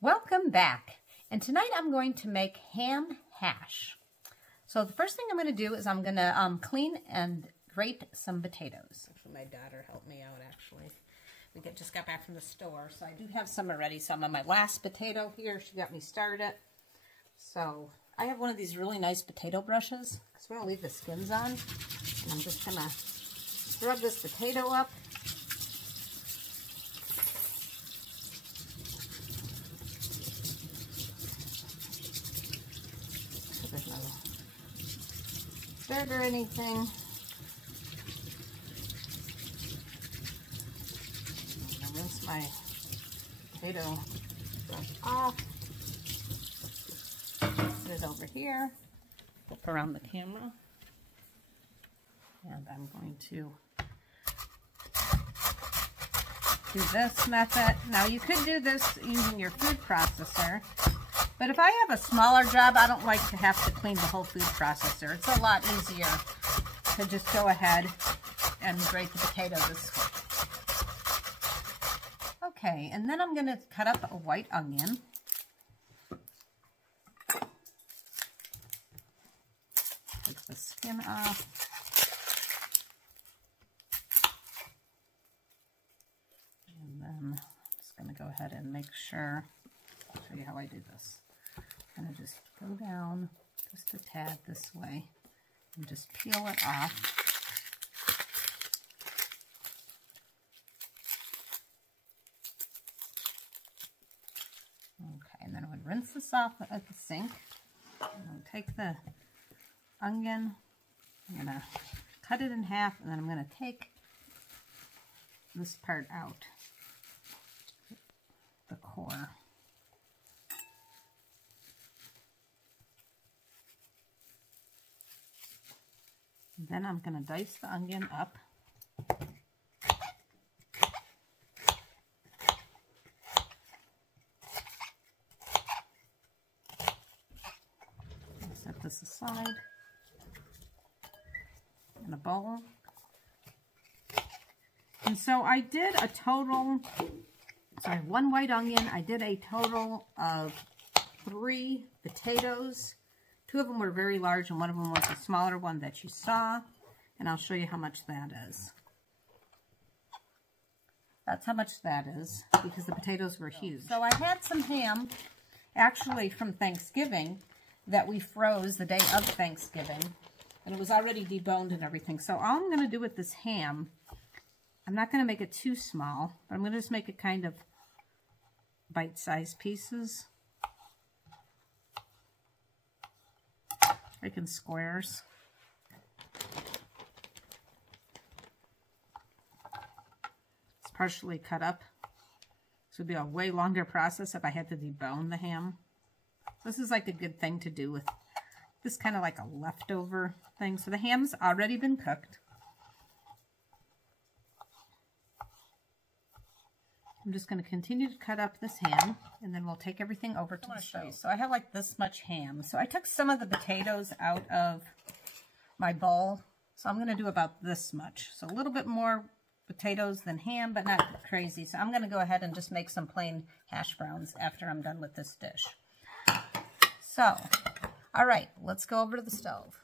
Welcome back, and tonight I'm going to make ham hash. So the first thing I'm going to do is I'm going to clean and grate some potatoes. Actually, my daughter helped me out, actually. We just got back from the store, so I do have some already. Some of my last potato here, she got me started. So I have one of these really nice potato brushes, because we're going to leave the skins on. And I'm just going to scrub this potato up. There's no dirt or anything. I'm going to rinse my potato brush off. Put it over here. Flip around the camera. And I'm going to do this method. Now you could do this using your food processor. But if I have a smaller job, I don't like to have to clean the whole food processor. It's a lot easier to just go ahead and grate the potato this way. Okay, and then I'm going to cut up a white onion. Take the skin off. And then I'm just going to go ahead and make sure, I'll show you how I do this. I'm going to just go down just a tad this way and just peel it off. Okay, and then I'm going to rinse this off at the sink. I'm going to take the onion, I'm going to cut it in half, and then I'm going to take this part out, the core. Then I'm going to dice the onion up. I'll set this aside in a bowl. And so I did a total, sorry, 1 white onion. I did a total of 3 potatoes. 2 of them were very large, and 1 of them was a smaller one that you saw, and I'll show you how much that is. That's how much that is, because the potatoes were huge. So I had some ham, actually from Thanksgiving, that we froze the day of Thanksgiving, and it was already deboned and everything. So all I'm going to do with this ham, I'm not going to make it too small, but I'm going to just make it kind of bite-sized pieces. Like in squares. It's partially cut up. This would be a way longer process if I had to debone the ham. This is like a good thing to do with this, kind of like a leftover thing. So the ham's already been cooked. I'm just going to continue to cut up this ham, and then we'll take everything over to the stove. So I have like this much ham. So I took some of the potatoes out of my bowl. So I'm going to do about this much. So a little bit more potatoes than ham, but not crazy. So I'm going to go ahead and just make some plain hash browns after I'm done with this dish. So, all right, let's go over to the stove.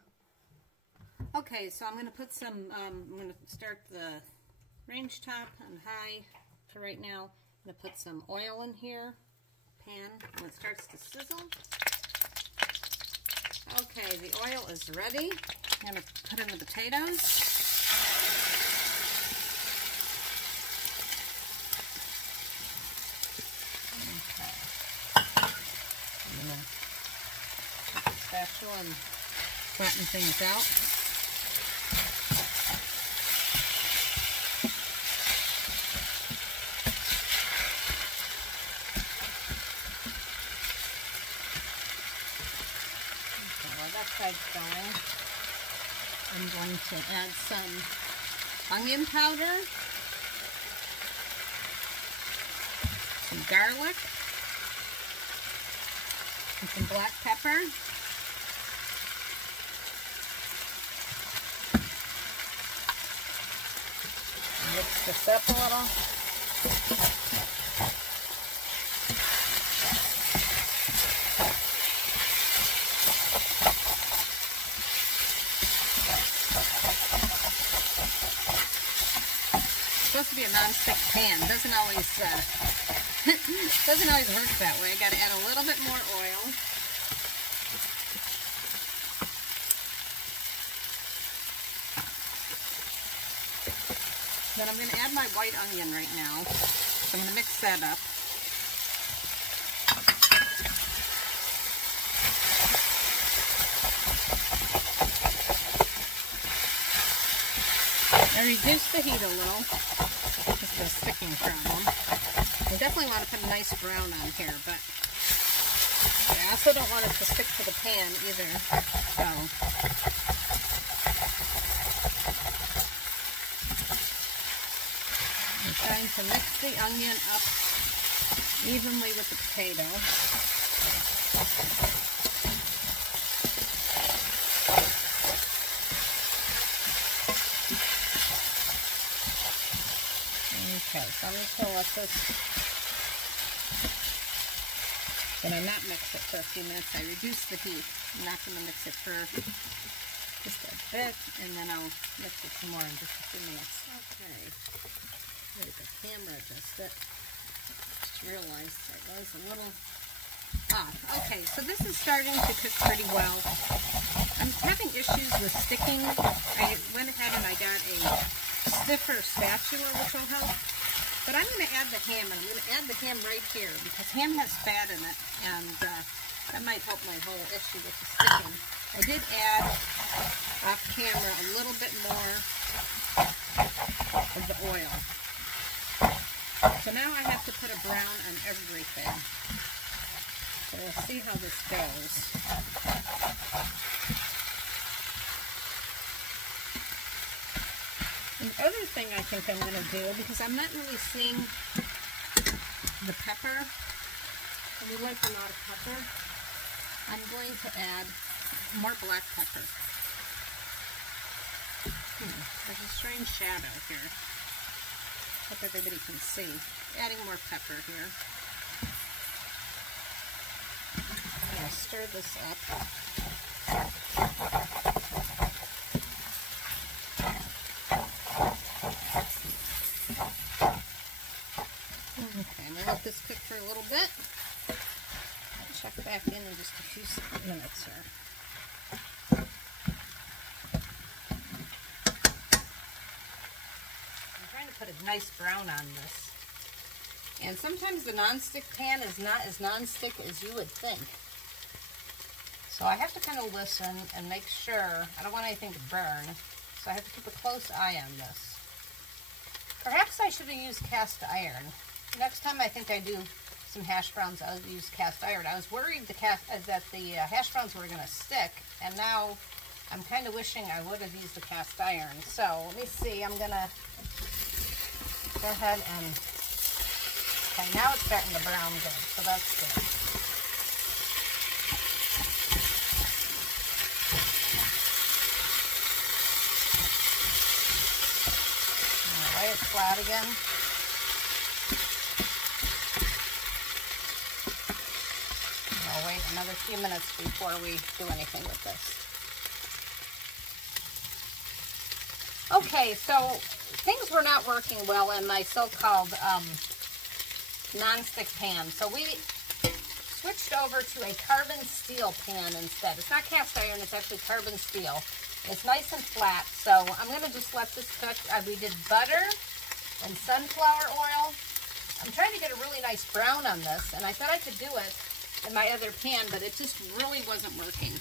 Okay, so I'm going to put some, I'm going to start the range top on high. For right now, I'm going to put some oil in here, pan, when it starts to sizzle. Okay, the oil is ready. I'm going to put in the potatoes. Okay. I'm going to take the spatula and flatten things out. Side's going. I'm going to add some onion powder, some garlic, and some black pepper. Mix this up a little. to be a non-stick pan. Doesn't always doesn't always work that way. I got to add a little bit more oil. Then I'm going to add my white onion right now. So I'm going to mix that up. I reduced the heat a little, just a sticking problem. I definitely want to put a nice brown on here, but I also don't want it to stick to the pan either. So I'm trying to mix the onion up evenly with the potato. Okay, so I'm just going to let this, when I not mix it for a few minutes, I reduce the heat. I'm not going to mix it for just a bit, and then I'll mix it some more in just a few minutes. Okay, there's the camera adjust it. Just realized it was a little off. Okay, so this is starting to cook pretty well. I'm having issues with sticking. I went ahead and I got a stiffer spatula, which will help. But I'm going to add the ham, and I'm going to add the ham right here because ham has fat in it, and that might help my whole issue with the sticking. I did add off camera a little bit more of the oil. So now I have to put a brown on everything. So we'll see how this goes. The other thing I think I'm going to do, because I'm not really seeing the pepper, and we like a lot of pepper, I'm going to add more black pepper. There's a strange shadow here. Hope everybody can see. Adding more pepper here. I'm going to stir this up. Let this cook for a little bit. I'll check back in just a few minutes here. I'm trying to put a nice brown on this. And sometimes the non-stick pan is not as non-stick as you would think. So I have to kind of listen and make sure. I don't want anything to burn. So I have to keep a close eye on this. Perhaps I should have used cast iron. Next time I think I do some hash browns, I'll use cast iron. I was worried that the hash browns were going to stick, and now I'm kind of wishing I would have used the cast iron. So let me see. I'm going to go ahead and, okay, now it's starting to brown good, so that's good. I'll lay it flat again. I'll wait another few minutes before we do anything with this. Okay, so things were not working well in my so-called non-stick pan. So we switched over to a carbon steel pan instead. It's not cast iron, it's actually carbon steel. It's nice and flat, so I'm going to just let this cook. We did butter and sunflower oil. I'm trying to get a really nice brown on this, and I thought I could do it in my other pan, but it just really wasn't working.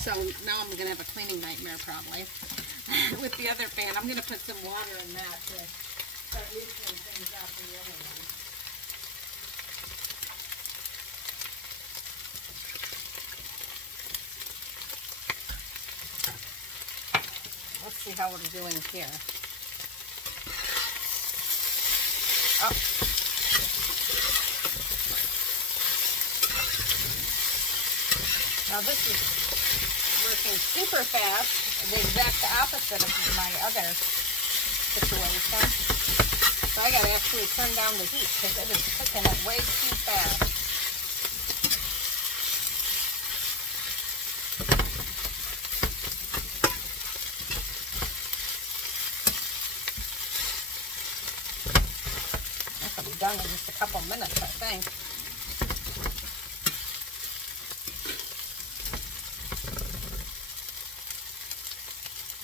So now I'm going to have a cleaning nightmare probably with the other pan. I'm going to put some water in that to start loosening things up in the other one. Let's see how we're doing here. Oh. Now this is working super fast, the exact opposite of my other situation. So I gotta actually turn down the heat because it is cooking it way too fast. I think.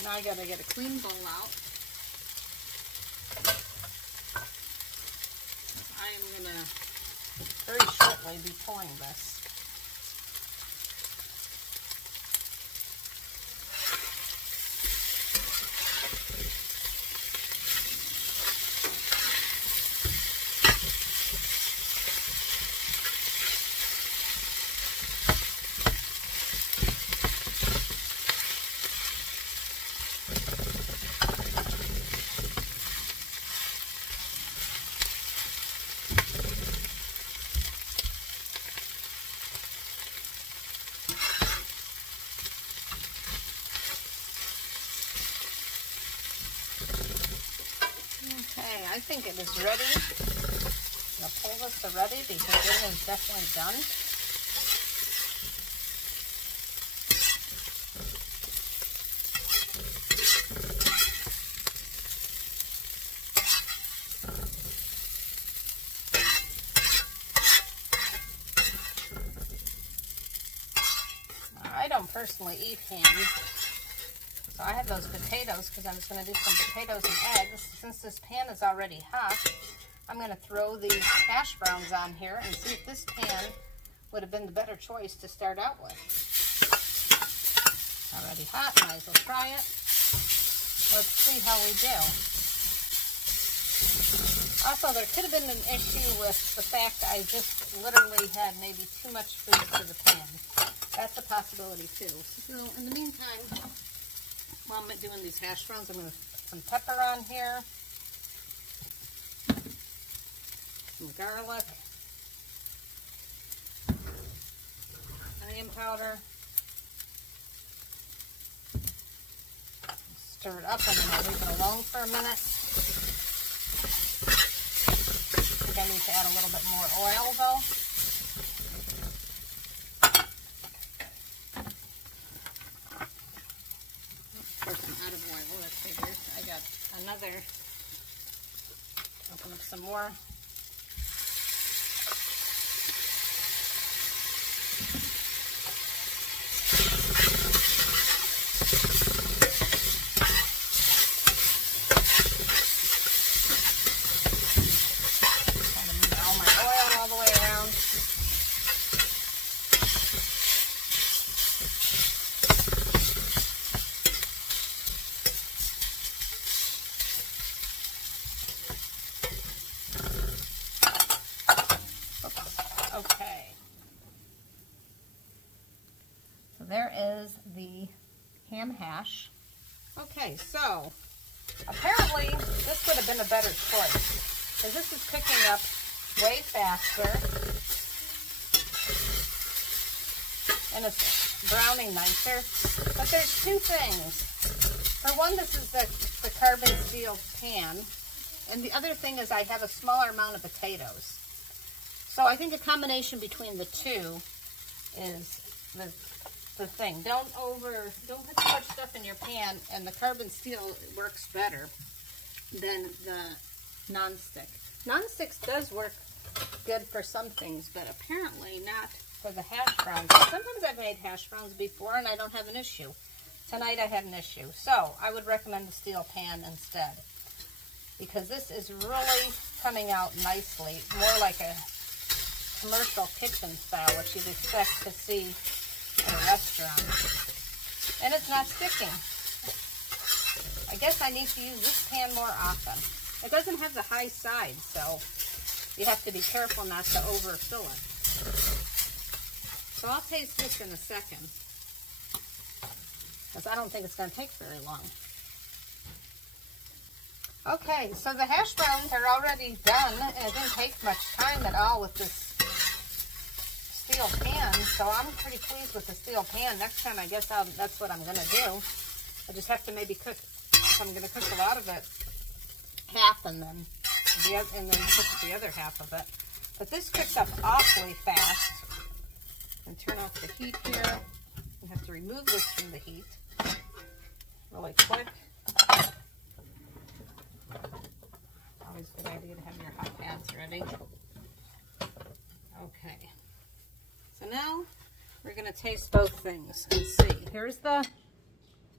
Now I gotta get a clean bowl out. I am gonna very shortly be pulling this. Okay, I think it is ready. I'm going to pull this already because it is definitely done. I don't personally eat ham. So I have those potatoes because I was going to do some potatoes and eggs. Since this pan is already hot, I'm going to throw the hash browns on here and see if this pan would have been the better choice to start out with. Already hot, might as well try it. Let's see how we do. Also, there could have been an issue with the fact that I just literally had maybe too much food for the pan. That's a possibility too. So in the meantime, while I'm doing these hash browns, I'm going to put some pepper on here, some garlic, onion powder, stir it up, and then I'll leave it alone for a minute. I think I need to add a little bit more oil though. Out of oil, that figures. I got another, open up some more. Trying to move all my oil all the way around. Okay, so there is the ham hash. Okay, so apparently this would have been a better choice because this is cooking up way faster and it's browning nicer. But there's two things. For one, this is the carbon steel pan, and the other thing is I have a smaller amount of potatoes. So I think a combination between the two is the thing. Don't put too much stuff in your pan, and the carbon steel works better than the nonstick. Nonstick does work good for some things, but apparently not for the hash browns. Sometimes I've made hash browns before and I don't have an issue. Tonight I had an issue. So I would recommend the steel pan instead, because this is really coming out nicely, more like a commercial kitchen style, what you'd expect to see in a restaurant. And it's not sticking. I guess I need to use this pan more often. It doesn't have the high side, so you have to be careful not to overfill it. So I'll taste this in a second, because I don't think it's going to take very long. Okay, so the hash browns are already done, and it didn't take much time at all with this steel pan, so I'm pretty pleased with the steel pan. Next time, I guess that's what I'm going to do. I just have to maybe cook, if I'm going to cook a lot of it, half and then cook the other half of it. But this cooks up awfully fast. And turn off the heat here. You have to remove this from the heat really quick. Always a good idea to have your hot pans ready. now we're going to taste both things and see.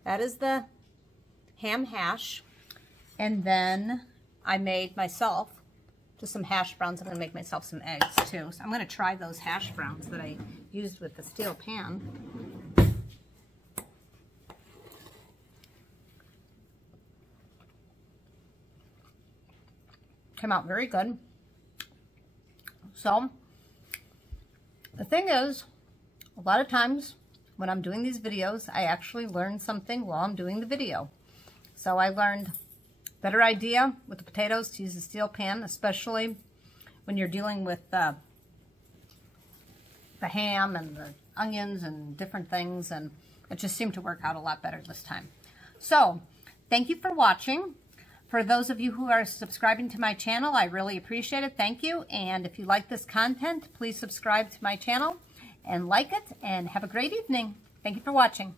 That is the ham hash. And then I made myself just some hash browns. I'm going to make myself some eggs too. So I'm going to try those hash browns that I used with the steel pan. Came out very good. So the thing is, a lot of times when I'm doing these videos, I actually learn something while I'm doing the video. So I learned better idea with the potatoes to use a steel pan, especially when you're dealing with the ham and the onions and different things, and it just seemed to work out a lot better this time. So thank you for watching. For those of you who are subscribing to my channel, I really appreciate it. Thank you. And if you like this content, please subscribe to my channel and like it, and have a great evening. Thank you for watching.